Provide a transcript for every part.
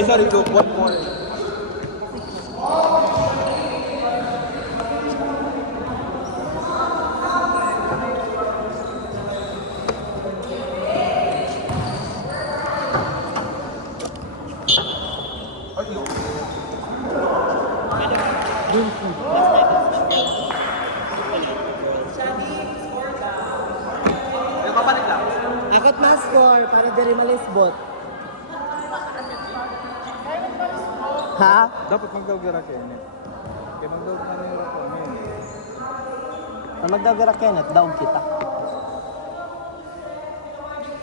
Ay, sorry, 1 more. Yung kapalit lang. Akot na score para diri malisbot. Ha? Dapat magdawgira kayo. Kaya magdawgira na yung rapo. Ang magdagara Kenneth, daog kita.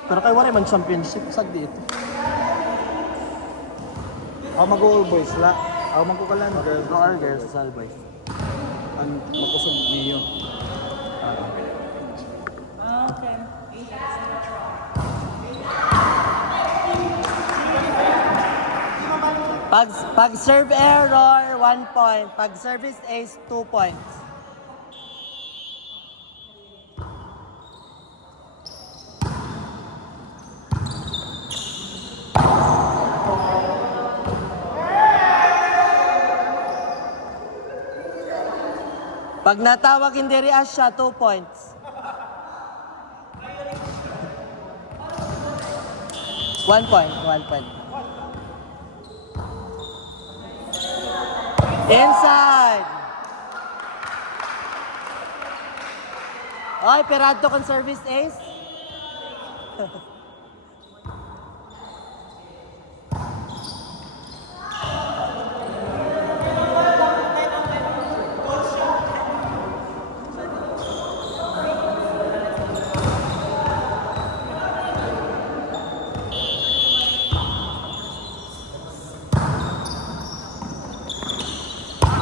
Pero kay wala man championship sag dito. Ako mag-all boys la. Ako magkukalan girl. No all girls sa Salboys. Ang makusog niyo. Pag serve error 1 point, pag service ace 2 points. Pag natawag hindi react siya, 2 points. 1 point, 1 point. Inside! Oy, Perado con service ace.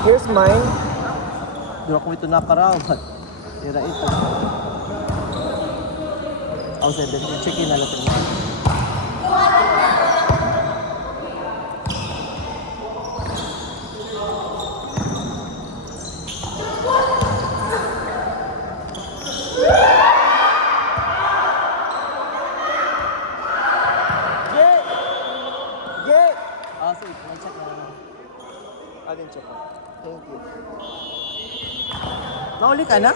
Here's mine. Dura ko ito nakarawan. Tira ito. Oh, 7. Check in na lang ito. Oh, sige. May check na lang. Atin check. Thank you. Nauli ka na?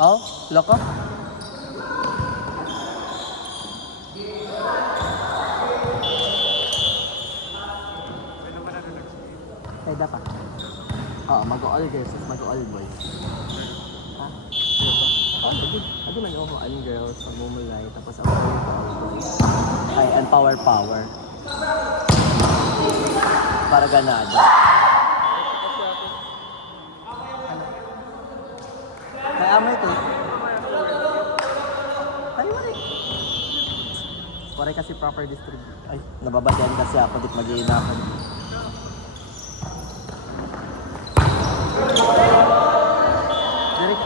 Oh, loko? Ay, dapat. Oo, mag-all girls, mag-all boys. Ha? Oh, lagi. Lagi man yung all girls, pag-mumulay, tapos ang all boys. Ay, and power. Para ganado. Kaya mo ito. Kaya mo rin. Pare kasi proper distribute. Ay, nababadyan kasi ako. Dit mag-iina ako. Direk.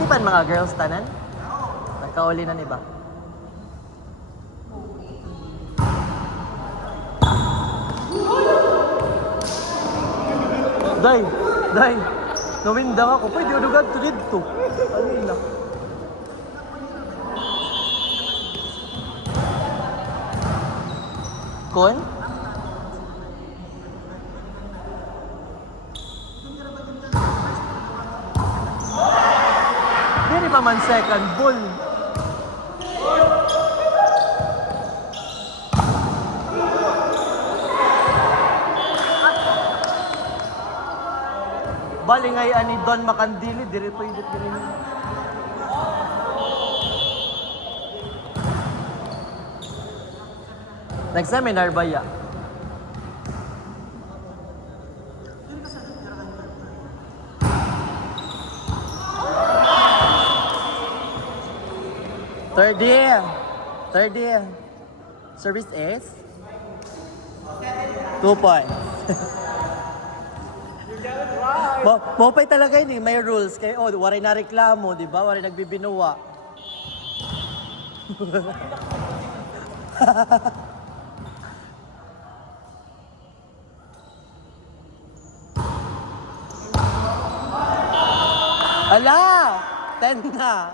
Di ba mga girls tanan? Nagkauli na ni ba? Day, nawindang ako. Pwede udugan to dito. Ano yun na? Kon? Dili pa man second ball. Balingay ani Don Macandili, diri pa yung dito. Nag-seminar ba ya? Third year. Service is 2 points. Mopay talaga yun eh. May rules. Kaya, waray na reklamo, di ba? Waray nagbibinuwa. Ala! 10 na.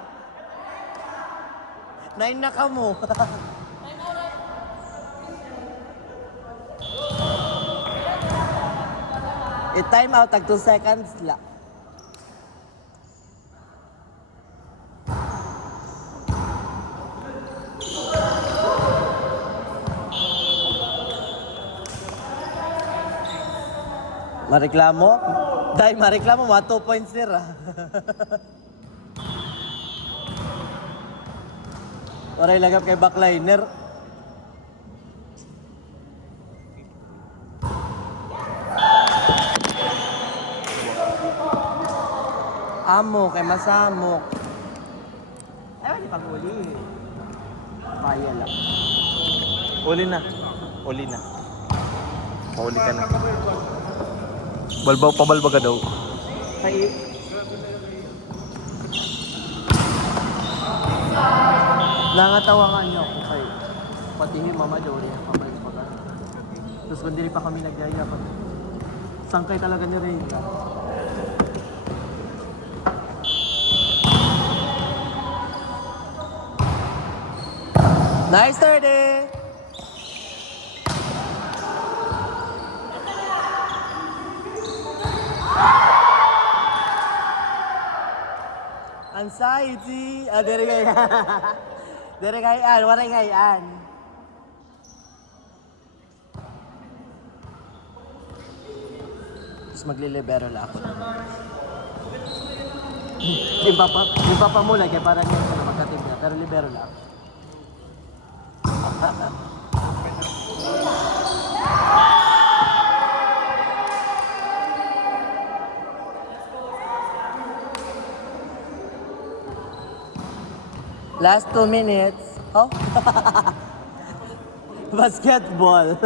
9 na ka mo. I-time out, tag 2 seconds la. Mareklamo? Dahil mareklamo, 2 points nira. Waray lagap kay backliner. Amo kay masamok. Ay, wala pang uli. Kaya lang. Uli na. Uli na. Pauli ka na. Balbaw, pabalba ka daw. Kay... Nangatawa niyo ako kay pati mama daw rin pabalba. Tapos kung hindi pa kami nagyaya pa. Sangkay talaga ni Reyna. Nice 30! Anxiety! Ah, dere gayaan. Dere gayaan, waray gayaan. Tapos maglilibero lang ako. Yung papa muna, kaya parang yun na magkatim na. Pero libero lang. Last 2 minutes. Oh? Basketball.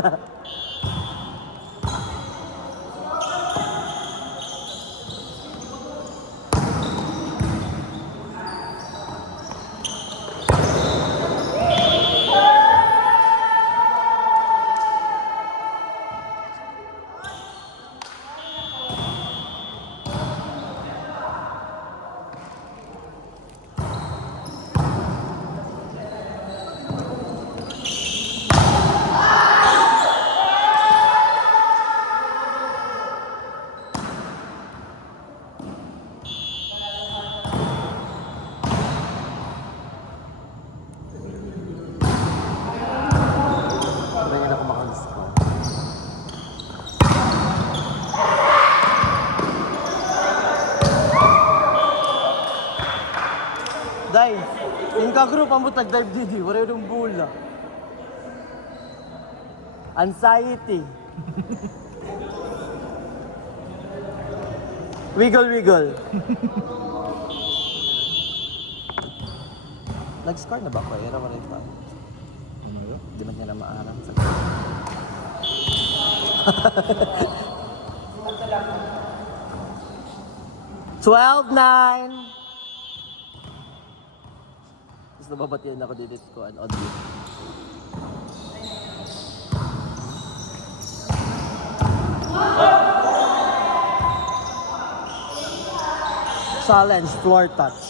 Day, yung ka-group ang mo tag-dive didi, wala yung bola. Anxiety. Wiggle. Nag-score na ba ko? Era wala yung pa. Di man niya na maarang sa... 12-9. Tapos nababatian ako dito ko an audio. Challenge floor touch.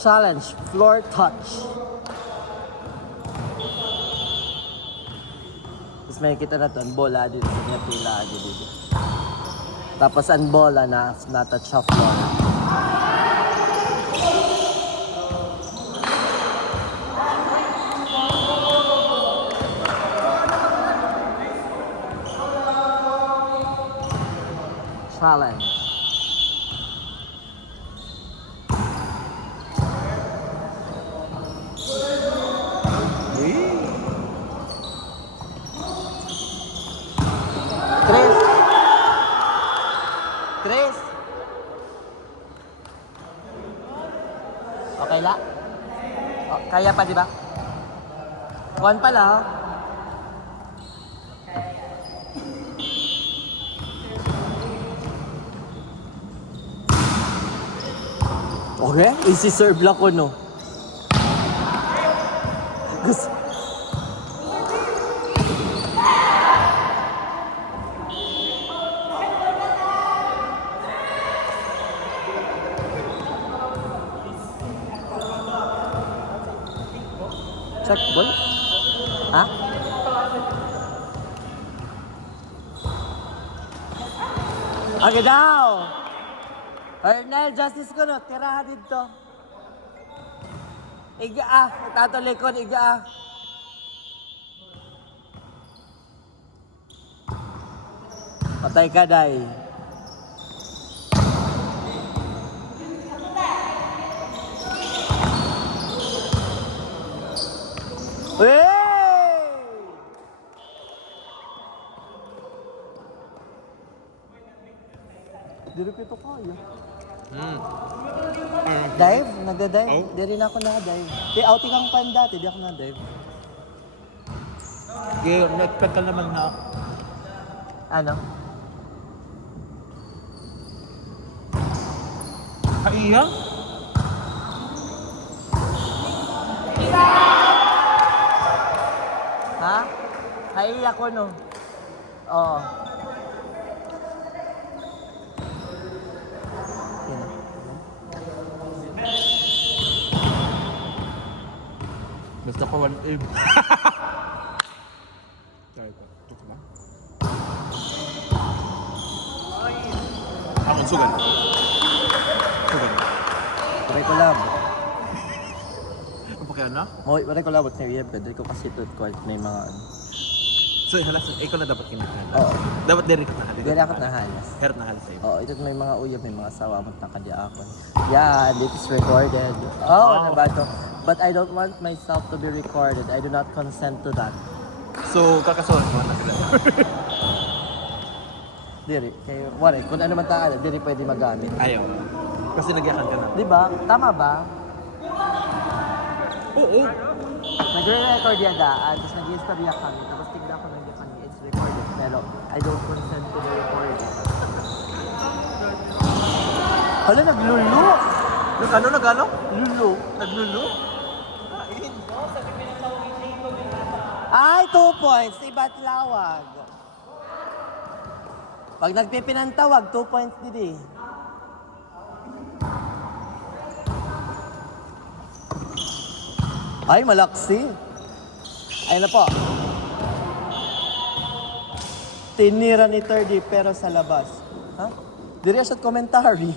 Challenge floor touch. Tapos may kita na to, ang bola dito sa mga pila dito. Tapos ang bola na touch sa floor. Challenge. Tres. Okay la? Oh, kaya pa, di ba? 1 pala, ha? Okay? Easy serve lang ko, no? Gusto... Check ball? Ha? Aga daw! Ernel, justice ko no, tirahan dito. Iga ah, tato likod, iga ah. Patay ka, day. Hey! Dili ko ito kaya. Dive? Nagda-dive? Oh. Di rin ako nakadive. Di outing ang pan dati, di ako na-dive. Nagpag ka naman na. Ano? Kaiya? Ha? Kaiya ko no. Oo. Yan. Basta ko 1 Sorry po. Ito ba? Ako, sugan. Sugan. Pare ko lab. Ano pa kaya na? Moy, pare ko labot na iyab. Dili ko kasi ito ko na yung mga ano. So, halas, ikaw na dapat kinakain. Oo. Dapat diri ka na. Dili ako nahalas. Herot na halas sa'yo. Oo, ito may mga uyab, may mga sawa mo nakadya ako. Yeah, this is recorded. Oh, ano ba ito? But I don't want myself to be recorded. I do not consent to that. So, kakasuhan mo na sila. Diri, kaya wala, kung ano man taan, diri pwede magamit. Ayaw. Kasi nagyakan ka na. Di ba? Tama ba? Oo. Nagre-record yagaan, tapos nag-istorya kami, tapos tignan ko nandiyan kami, it's recorded. Pero I don't consent to the recording. Hala, naglulu! Ano, nagano? Lulu. Naglulu? Ay, 2 points. Iba't lawag. Pag nagpipinantawag, 2 points din eh. Ay, malaksi. Ay na po. Tinira ni 30 pero sa labas. Ha? Diri siya commentary.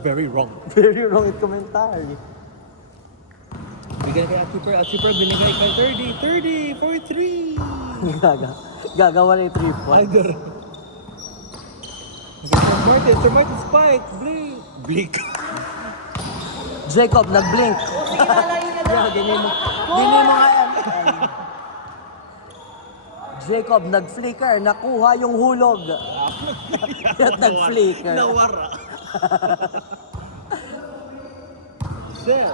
Very wrong. Very wrong at commentary. Bigyan kay Achiever, binigay kay 30, 43. Gagawa na yung 3 points. Tiger. Sir Martin, Spike, Blink. Blink. Jacob, nag-blink. Yeah, ganyan mo. Ganyan mo nga yan. Jacob, nag-flicker. Nakuha yung hulog. At nag-flicker. Nawara. Sir.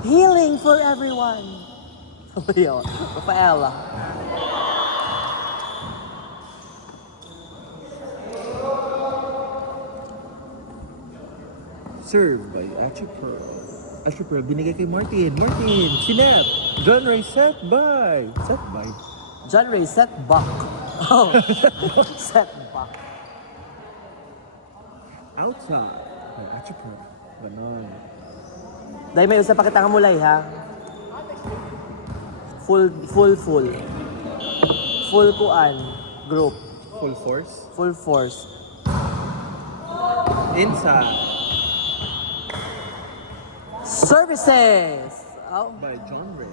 Healing for everyone. Yun, Rafaela. Served by Achiever, binigay kay Martin. Sinep. John Ray, set by. John Ray, set back. Oh, set back. Outside. By Achiever. Ganon. Dahil may usap pa kitang mulay, ha? Full kuan. Group. Full force. Full force. Inside. Services! Oh. By John Ray.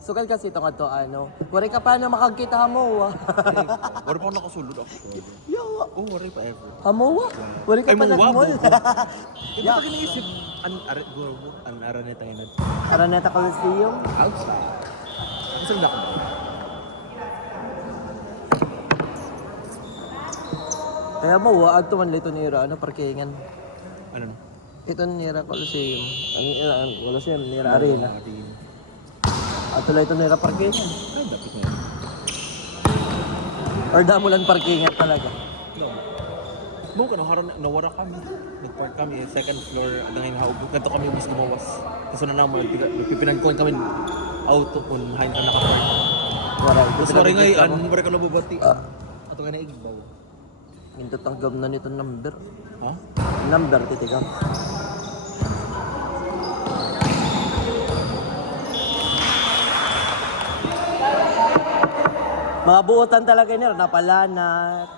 Sukal kasi ito nga to, ano. Wari ka paano makagkita hamowa. Wala pa ako nakasulod ako. Yo, Oh, wala pa ever. hamowa? Wari ka Ay, pa mawa, nagmol. Iba ka kiniisip. Ang araneta yun. Araneta Coliseum. Outside. Saan na ako? Kaya mo, waag to man lito nira, ano, parkingan. Ano na? Ito nira Coliseum. Ang Coliseum, nira arena. At tuloy ito nira parkingan. Ay, dapat na yun. Or damulan parkingan talaga. No. Mo ka nawara kami. Nag-park kami second floor dangay haug. Kadto kami mas gumawas. Kasi na naman pipinagkuan kami auto kun hain ka naka-park. Tapos maringay mare ka nabubati. Ato ka na igbaw. Minto tanggap na nito number. Ha? Number titigam. Mga buotan talaga nila, napalanat.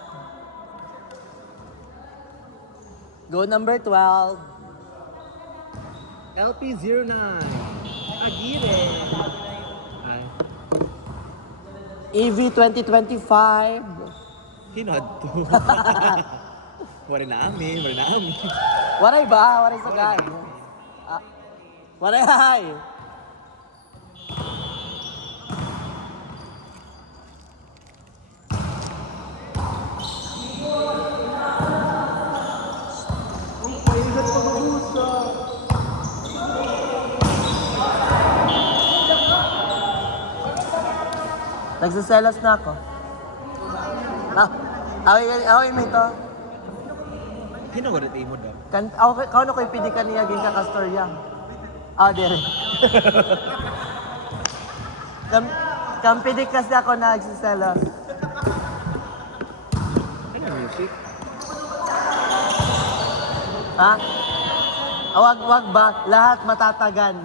Go number 12. LP09. Agire. Ay, EV 2025. hinad to. Wala na amin. Waray ba? Waray sagay. Ah, waray hay. Nagsiselos na ako. Away mo ito. Hinawarit mo daw. Kau na ko'y pidi ka niya gin ka kastorya. Dire. Pidi kasi ako na nagsiselos. Ano music? Ha? Wag ba? Lahat matatagan.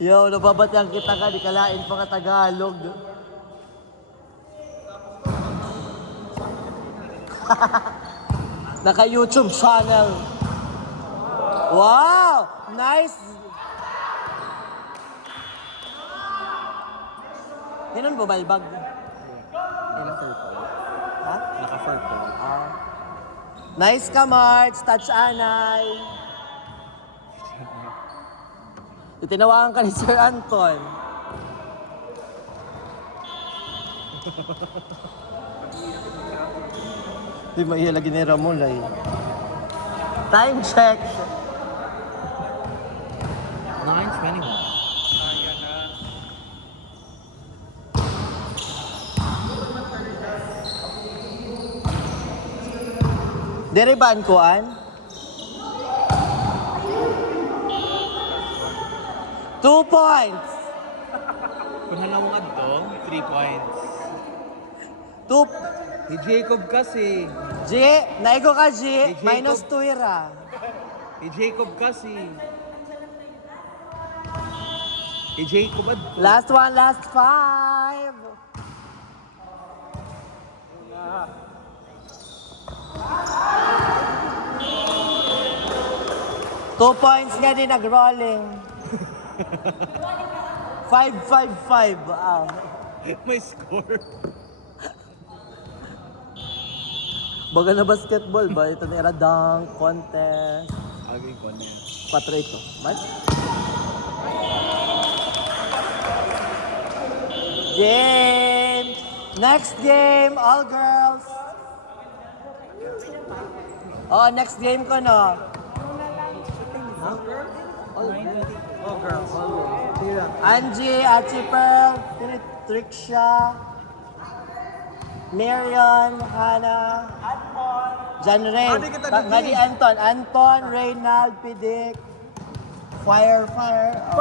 Yo, nababatyang kita ka, di kalain pa ka Tagalog. Naka-YouTube channel. Wow! Nice! Ganun ba balbag? Naka-purple. Ha? Naka-purple. Nice ka, March. Touch Anay. Itinawakan ka ni Sir Anton. Di maiya lagi ni Ramulay. Time check. 9:21. Dere ba ang kuan? 2 points. Kung halawang adto, 3 points. 2. Si Jacob kasi. G, naigo ka G, Jacob. minus 2 ira. Si Jacob kasi. Si Jacob adto. Last one, last 5. Two points nga din nag-rolling. 5-5-5. May score. Baga na basketball ba? Ito na dunk contest. Agay ko niya. 4 ito. Man? Game! Next game, all girls. Oh, next game ko no. Oh, girls. Angie, Achi Pearl, Trixia, Marion, Hannah, John Ray, Anton, Reynald, Pidik, Fire,